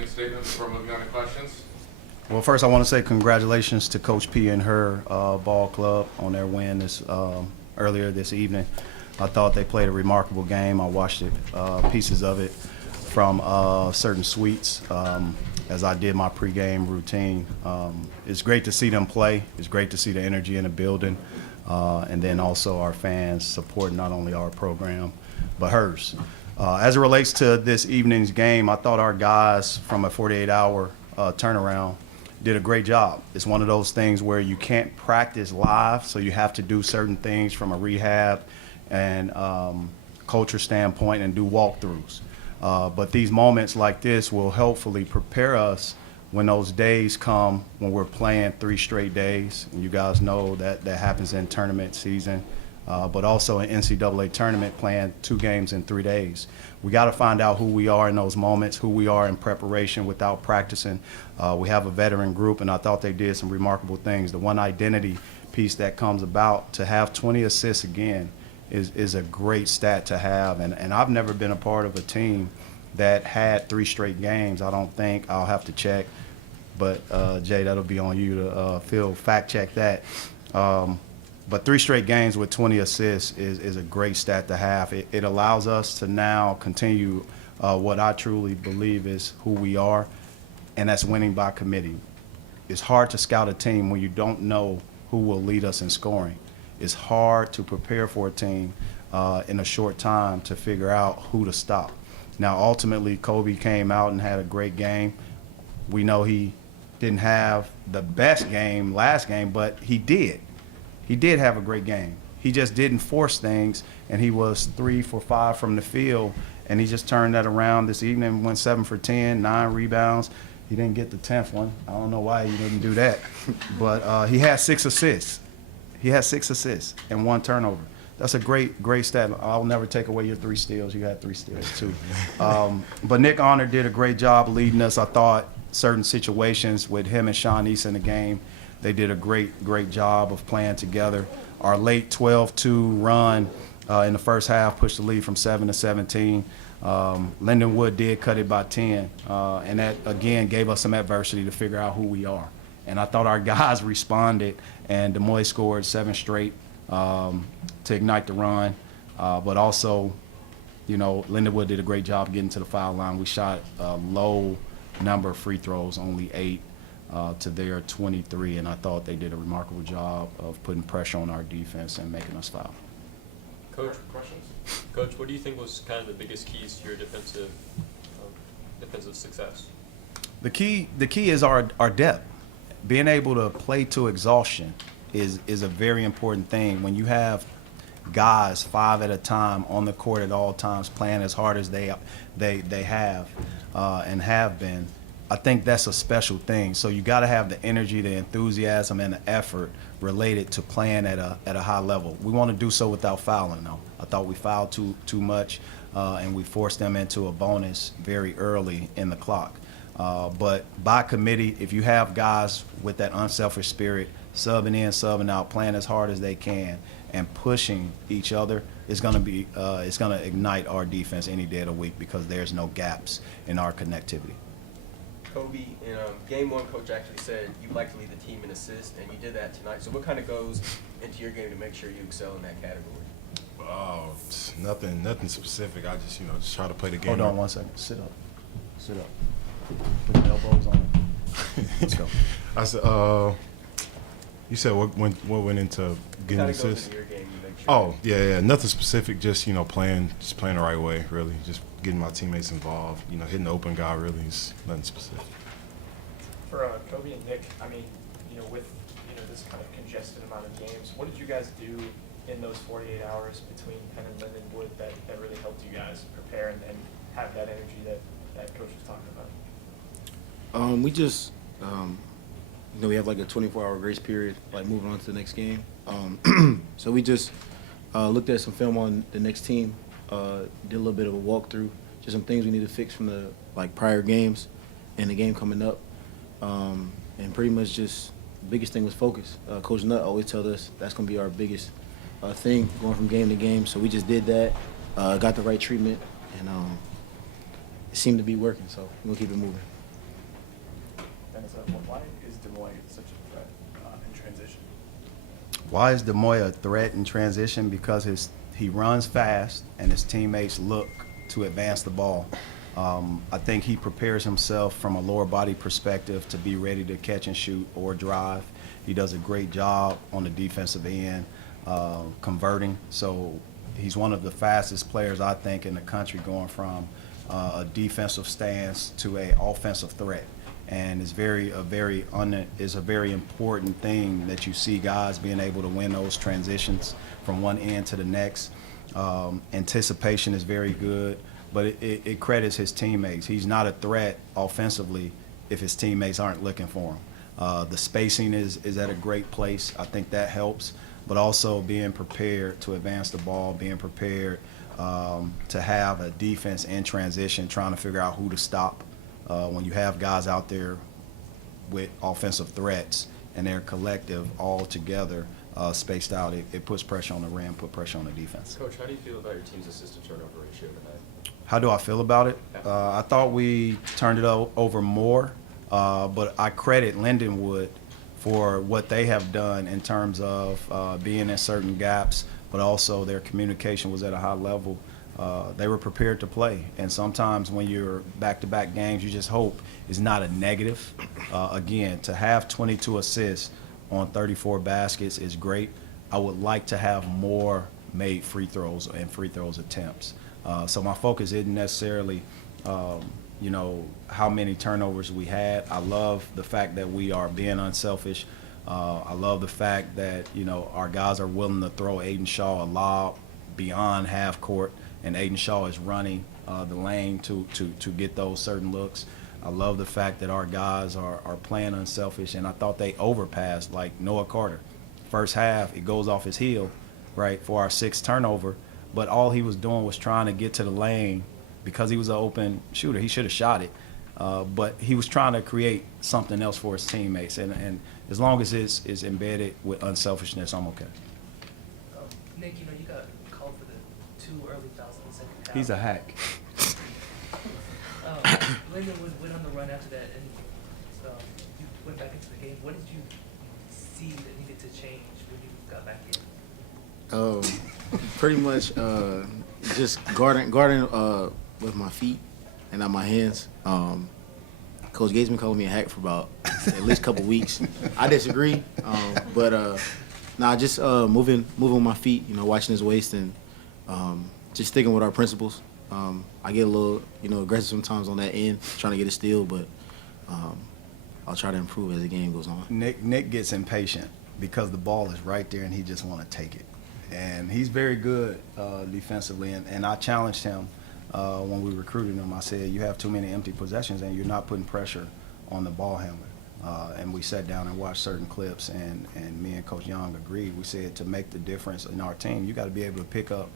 Statement before moving on to questions. Well, first I want to say congratulations to Coach P and her ball club on their win earlier this evening. I thought they played a remarkable game. I watched pieces of it from certain suites as I did my pregame routine. It's great to see them play. It's great to see the energy in the building, and then also our fans support not only our program but hers. As it relates to this evening's game, I thought our guys from a 48-hour turnaround did a great job. It's one of those things where you can't practice live, so you have to do certain things from a rehab and culture standpoint and do walkthroughs. But these moments like this will hopefully prepare us when those days come when we're playing 3 straight days. And you guys know that happens in tournament season. But also in NCAA tournament playing 2 games in 3 days. We got to find out who we are in those moments, who we are in preparation without practicing. We have a veteran group, and I thought they did some remarkable things. The one identity piece that comes about, to have 20 assists again is a great stat to have. And I've never been a part of a team that had 3 straight games. I don't think. I'll have to check. But, Jay, that'll be on you to fact check that. But 3 straight games with 20 assists is a great stat to have. It allows us to now continue what I truly believe is who we are, and that's winning by committee. It's hard to scout a team when you don't know who will lead us in scoring. It's hard to prepare for a team in a short time to figure out who to stop. Now, ultimately, Kobe came out and had a great game. We know he didn't have the best game last game, but he did. He did have a great game. He just didn't force things, and he was 3 for 5 from the field, and he just turned that around this evening, went 7 for 10, 9 rebounds. He didn't get the 10th one. I don't know why he didn't do that. But he had 6 assists. He had 6 assists and 1 turnover. That's a great stat. I'll never take away your 3 steals. You had 3 steals, too. But Nick Honor did a great job leading us. I thought certain situations with him and Sean East in the game, they did a great job of playing together. Our late 12-2 run in the first half pushed the lead from 7 to 17. Lindenwood did cut it by 10, and that, again, gave us some adversity to figure out who we are. And I thought our guys responded, and Des Moines scored 7 straight to ignite the run. But also, you know, Lindenwood did a great job getting to the foul line. We shot a low number of free throws, only 8. To their 23, and I thought they did a remarkable job of putting pressure on our defense and making us foul. Coach, questions? Coach, what do you think was kind of the biggest keys to your defensive success? The key is our depth. Being able to play to exhaustion is a very important thing. When you have guys 5 at a time on the court at all times playing as hard as they have and have been, I think that's a special thing. So you got to have the energy, the enthusiasm, and the effort related to playing at a high level. We want to do so without fouling, though. I thought we fouled too much, and we forced them into a bonus very early in the clock. But by committee, if you have guys with that unselfish spirit, subbing in, subbing out, playing as hard as they can, and pushing each other, it's going to ignite our defense any day of the week because there's no gaps in our connectivity. Kobe, in game 1, Coach actually said you'd like to lead the team in assists, and you did that tonight. So what kind of goes into your game to make sure you excel in that category? Oh, nothing specific. I just, just try to play the game. Hold on 1 second. Sit up. Put your elbows on it. Let's go. I said, you said what went into getting assists? Into your game to make sure. Oh, yeah. Nothing specific. Just, playing the right way, really. Just getting my teammates involved. Hitting the open guy, really. Is nothing specific. For Kobe and Nick, I mean, with this kind of congested amount of games, what did you guys do in those 48 hours between Penn and Lindenwood that really helped you guys prepare and have that energy that Coach was talking about? We just, we have like a 24-hour grace period, like moving on to the next game. So we just looked at some film on the next team, did a little bit of a walkthrough, just some things we need to fix from the prior games and the game coming up. And pretty much just the biggest thing was focus. Coach Nutt always tells us that's going to be our biggest thing going from game to game. So we just did that, got the right treatment, and it seemed to be working. So we'll keep it moving. Dennis, why is Des Moines such a threat in transition? Why is Demoy a threat in transition? Because he runs fast and his teammates look to advance the ball. I think he prepares himself from a lower body perspective to be ready to catch and shoot or drive. He does a great job on the defensive end, converting. So he's one of the fastest players, I think, in the country, going from a defensive stance to a offensive threat. And it's a very important thing that you see guys being able to win those transitions from one end to the next. Anticipation is very good, but it credits his teammates. He's not a threat offensively if his teammates aren't looking for him. The spacing is at a great place. I think that helps, but also being prepared to advance the ball, being prepared to have a defense in transition, trying to figure out who to stop. When you have guys out there with offensive threats and they're collective all together, spaced out, it puts pressure on the rim, put pressure on the defense. Coach, how do you feel about your team's assist to turnover ratio tonight? How do I feel about it? I thought we turned it over more, but I credit Lindenwood for what they have done in terms of being in certain gaps, but also their communication was at a high level. They were prepared to play, and sometimes when you're back-to-back games, you just hope it's not a negative. Again, to have 22 assists on 34 baskets is great. I would like to have more made free throws and free throws attempts. So my focus isn't necessarily, how many turnovers we had. I love the fact that we are being unselfish. I love the fact that, our guys are willing to throw Aiden Shaw a lob beyond half court, and Aiden Shaw is running the lane to get those certain looks. I love the fact that our guys are playing unselfish, and I thought they overpassed like Noah Carter. First half, it goes off his heel, right, for our sixth turnover, but all he was doing was trying to get to the lane because he was an open shooter. He should have shot it, but he was trying to create something else for his teammates, and as long as it's embedded with unselfishness, I'm okay. Nick, you got called for the 2 early fouls in the second half. He's a hack. Lindenwood went on the run after that, and you went back into the game. What did you see that needed to change when you got back in? Pretty much just guarding with my feet and not my hands. Coach Gates been calling me a hack for about at least a couple weeks. I disagree, but just moving with my feet, watching his waist, and just sticking with our principles. I get a little, aggressive sometimes on that end, trying to get a steal, but I'll try to improve as the game goes on. Nick gets impatient because the ball is right there and he just want to take it. And he's very good defensively, and I challenged him when we recruited him. I said, you have too many empty possessions and you're not putting pressure on the ball handler. And we sat down and watched certain clips, and me and Coach Young agreed. We said to make the difference in our team, you got to be able to pick up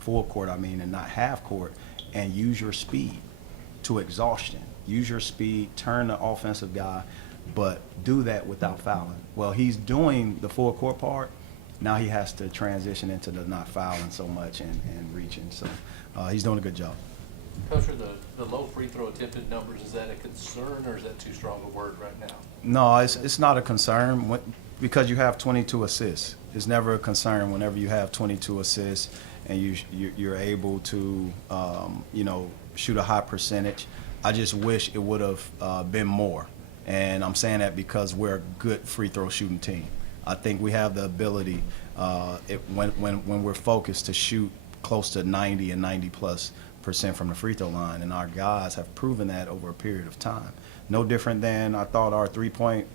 full court, and not half court, and use your speed to exhaustion. Use your speed, turn the offensive guy, but do that without fouling. Well, he's doing the full court part. Now he has to transition into the not fouling so much and reaching. So he's doing a good job. Coach, for the low free throw attempted numbers, is that a concern or is that too strong a word right now? No, it's not a concern because you have 22 assists. It's never a concern whenever you have 22 assists and you're able to shoot a high percentage. I just wish it would have been more, and I'm saying that because we're a good free throw shooting team. I think we have the ability when we're focused to shoot close to 90 and 90+% from the free throw line, and our guys have proven that over a period of time. No different than I thought our three-point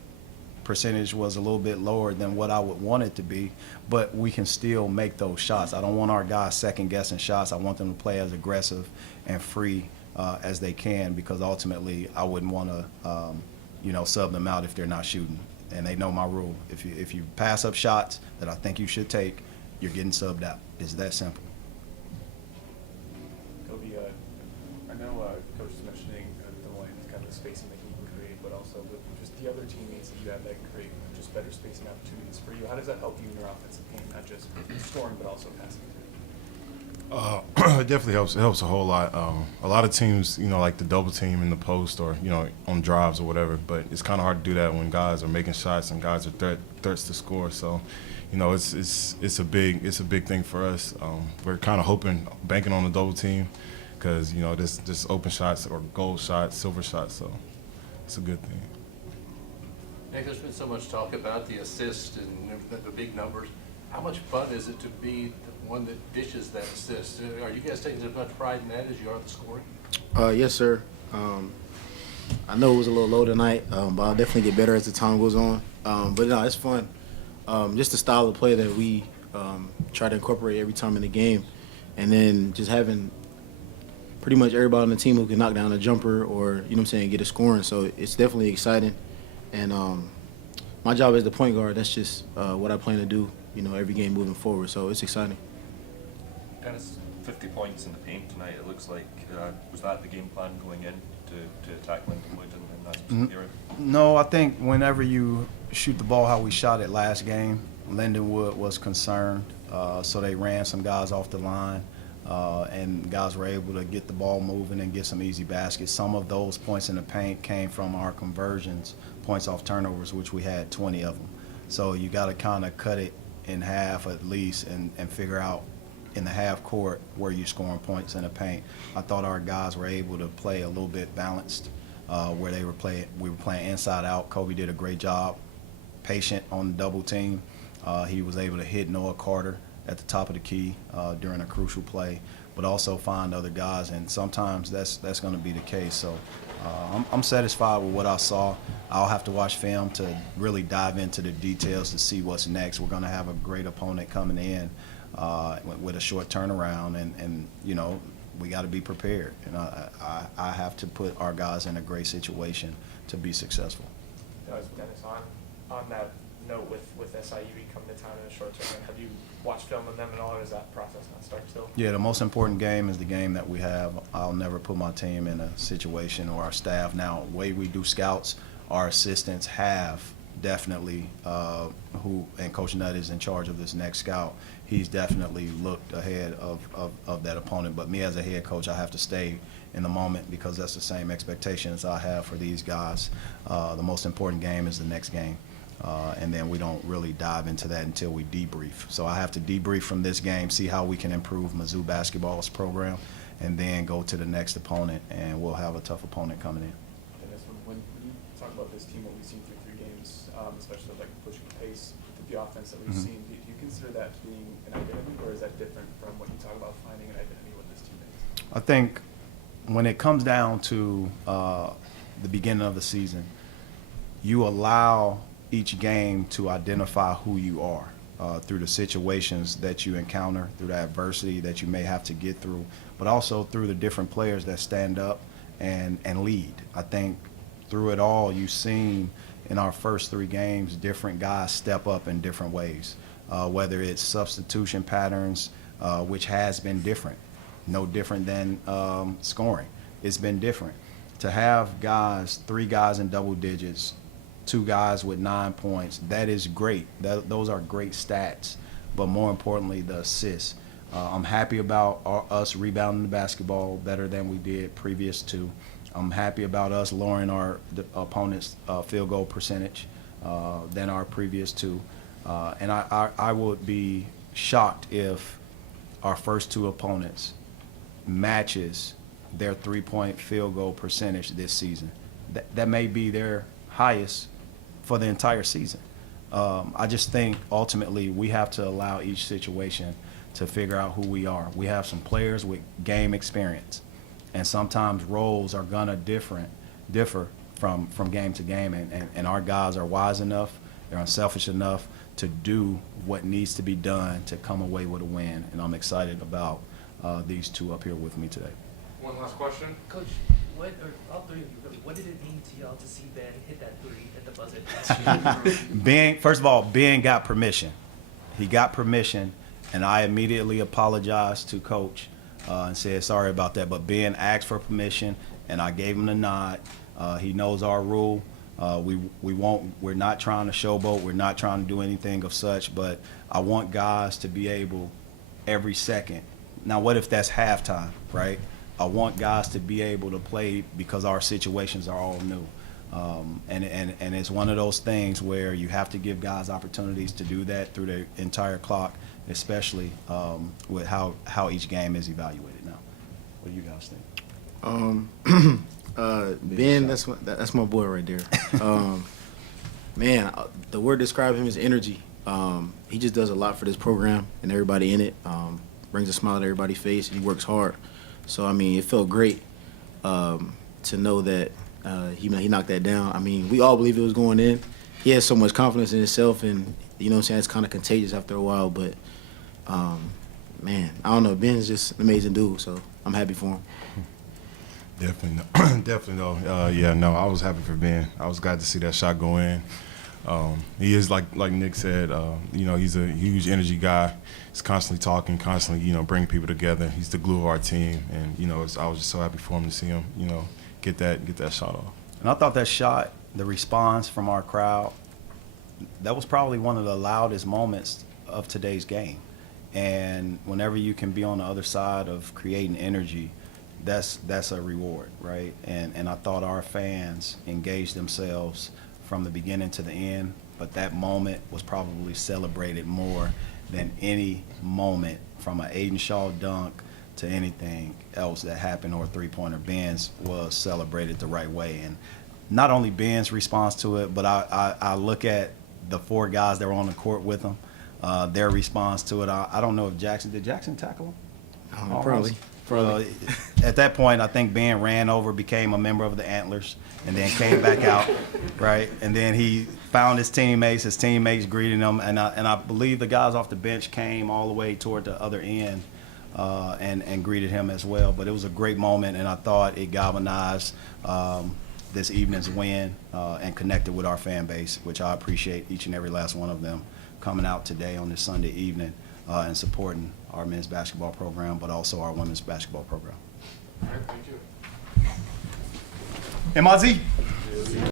percentage was a little bit lower than what I would want it to be, but we can still make those shots. I don't want our guys second-guessing shots. I want them to play as aggressive and free as they can, because ultimately I wouldn't want to sub them out if they're not shooting. And they know my rule. If you pass up shots that I think you should take, you're getting subbed out. It's that simple. Kobe, I know Coach was mentioning Des Moines, kind of the spacing that he can create, but also with just the other teammates that you have that can create just better spacing opportunities for you. How does that help you in your offensive game, not just scoring but also passing too? It definitely helps. It helps a whole lot. A lot of teams, like the double team in the post or, on drives or whatever, but it's kind of hard to do that when guys are making shots and guys are threats to score. So, it's a big thing for us. We're kind of banking on the double team because, this open shots or gold shots, silver shots, so it's a good thing. Nick, there's been so much talk about the assist and the big numbers. How much fun is it to be the one that dishes that assist? Are you guys taking as much pride in that as you are the scoring? Yes, sir. I know it was a little low tonight, but I'll definitely get better as the time goes on. But no, it's fun. Just the style of play that we try to incorporate every time in the game, and then just having pretty much everybody on the team who can knock down a jumper or, get a scoring. So it's definitely exciting. And my job as the point guard, that's just what I plan to do, every game moving forward. So it's exciting. Dennis, 50 points in the paint tonight, it looks like. Was that the game plan going in to attack Lindenwood in that specific area? No, I think whenever you shoot the ball how we shot it last game, Lindenwood was concerned, so they ran some guys off the line, and guys were able to get the ball moving and get some easy baskets. Some of those points in the paint came from our conversions, points off turnovers, which we had 20 of them. So you got to kind of cut it in half at least and figure out in the half court where you're scoring points in the paint. I thought our guys were able to play a little bit balanced, where we were playing inside out. Kobe did a great job, patient on the double team. He was able to hit Noah Carter at the top of the key during a crucial play, but also find other guys, and sometimes that's going to be the case. So I'm satisfied with what I saw. I'll have to watch film to really dive into the details to see what's next. We're going to have a great opponent coming in with a short turnaround, and we got to be prepared. And I have to put our guys in a great situation to be successful. Dennis, on that note with SIU coming to town in a short term, have you watched film on them at all, or does that process not start still? Yeah, the most important game is the game that we have. I'll never put my team in a situation, or our staff. Now, the way we do scouts, our assistants have definitely, and Coach Nutt is in charge of this next scout, he's definitely looked ahead of that opponent. But me as a head coach, I have to stay in the moment because that's the same expectations I have for these guys. The most important game is the next game. And then we don't really dive into that until we debrief. So I have to debrief from this game, see how we can improve Mizzou basketball's program, and then go to the next opponent, and we'll have a tough opponent coming in. Dennis, when you talk about this team, what we've seen through 3 games, especially like pushing the pace with the offense that we've seen, do you consider that being an identity, or is that different from what you talk about finding an identity with this team is? I think when it comes down to the beginning of the season, you allow each game to identify who you are through the situations that you encounter, through the adversity that you may have to get through, but also through the different players that stand up and lead. I think through it all, you've seen in our first 3 games different guys step up in different ways, whether it's substitution patterns, which has been different, no different than scoring. It's been different. To have guys, 3 guys in double digits, 2 guys with 9 points, that is great. Those are great stats, but more importantly, the assists. I'm happy about us rebounding the basketball better than we did previous to. I'm happy about us lowering our opponent's field goal percentage than our previous 2. And I would be shocked if our first 2 opponents matches their 3-point field goal percentage this season. That may be their highest for the entire season. I just think ultimately we have to allow each situation to figure out who we are. We have some players with game experience, and sometimes roles are gonna differ from game to game, and our guys are wise enough, they're unselfish enough to do what needs to be done to come away with a win, and I'm excited about these 2 up here with me today. One last question. Coach, or all 3 of you really, what did it mean to y'all to see Ben hit that 3 at the buzzer? First of all, Ben got permission. He got permission, and I immediately apologized to Coach and said sorry about that. But Ben asked for permission, and I gave him the nod. He knows our rule. We're not trying to showboat. We're not trying to do anything of such. But I want guys to be able every second Now, what if that's halftime, right? I want guys to be able to play because our situations are all new. And it's one of those things where you have to give guys opportunities to do that through the entire clock, especially with how each game is evaluated now. What do you guys think? Ben, that's my boy right there. Man, the word to describe him is energy. He just does a lot for this program and everybody in it. Brings a smile to everybody's face, and he works hard. So, I mean, it felt great to know that he knocked that down. I mean, we all believed it was going in. He has so much confidence in himself, and, you know what I'm saying, it's kind of contagious after a while. But, man, I don't know. Ben's just an amazing dude, so I'm happy for him. Definitely, definitely though. Yeah, no, I was happy for Ben. I was glad to see that shot go in. He is like Nick said. You know, he's a huge energy guy. He's constantly talking, constantly, you know, bringing people together. He's the glue of our team, and you know, I was just so happy for him to see him, you know, get that shot off. And I thought that shot, the response from our crowd, that was probably one of the loudest moments of today's game. And whenever you can be on the other side of creating energy, that's a reward, right? And I thought our fans engaged themselves from the beginning to the end, but that moment was probably celebrated more than any moment from an Aiden Shaw dunk to anything else that happened or a three-pointer. Ben's was celebrated the right way. And not only Ben's response to it, but I look at the four guys that were on the court with him, their response to it. I don't know if did Jackson tackle him? Probably. At that point, I think Ben ran over, became a member of the Antlers, and then came back out, right? And then he found his teammates. His teammates greeted him, and I believe the guys off the bench came all the way toward the other end and greeted him as well. But it was a great moment, and I thought it galvanized this evening's win and connected with our fan base, which I appreciate each and every last one of them coming out today on this Sunday evening and supporting our men's basketball program, but also our women's basketball program. All right, thank you. MIZ.